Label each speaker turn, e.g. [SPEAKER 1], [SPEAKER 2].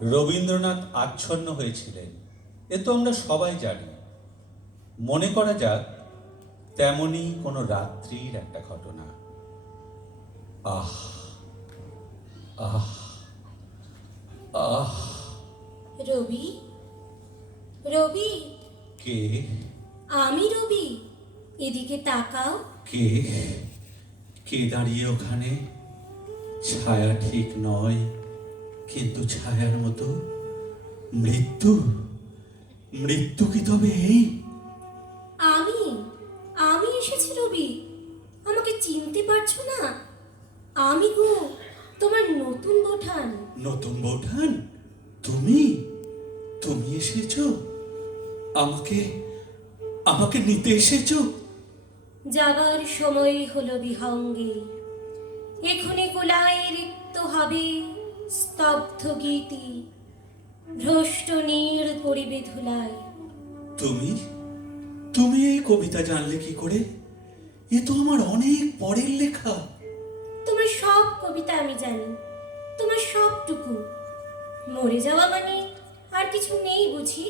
[SPEAKER 1] রবীন্দ্রনাথ আচ্ছন্ন হয়েছিলেন। এ তো আমরা সবাই জানি। মনে করা যাক তেমনই কোনো রাত্রির একটা ঘটনা। আহ আহ আহ।
[SPEAKER 2] রবি? রবি?
[SPEAKER 1] কে?
[SPEAKER 2] আমি রবি। এদিকে তাকাও।
[SPEAKER 1] কে? কে দাঁড়িয়ে ওখানে? ছায়া ঠিক নয়। কিন্তু ছায়ার মতো মৃত্যু? মৃত্যু কি তবে এই?
[SPEAKER 2] আমি আমি এসেছি রবি। আমাকে চিনতে পারছ না? আমি গো তোমার নতুন বঠান।
[SPEAKER 1] নতুন বৌঠান? তুমি? তুমি এসেছ? আমাকে আমাকে নিতে এসেছ?
[SPEAKER 2] যাবার সময় হলো বিহঙ্গে। এখনি কোলায় রিক্ত হবে। স্তব্ধ গীতি ভ্রষ্ট নীড় করিবে ধুলায়
[SPEAKER 1] তুমি? তুমি এই কবিতা জানলে কি করে? এ তো আমার অনেক পরের লেখা।
[SPEAKER 2] তোমার সব কবিতা আমি জানি তোমার সবটুকু। মরে যাওয়া মানে আর কিছু নেই বুঝি?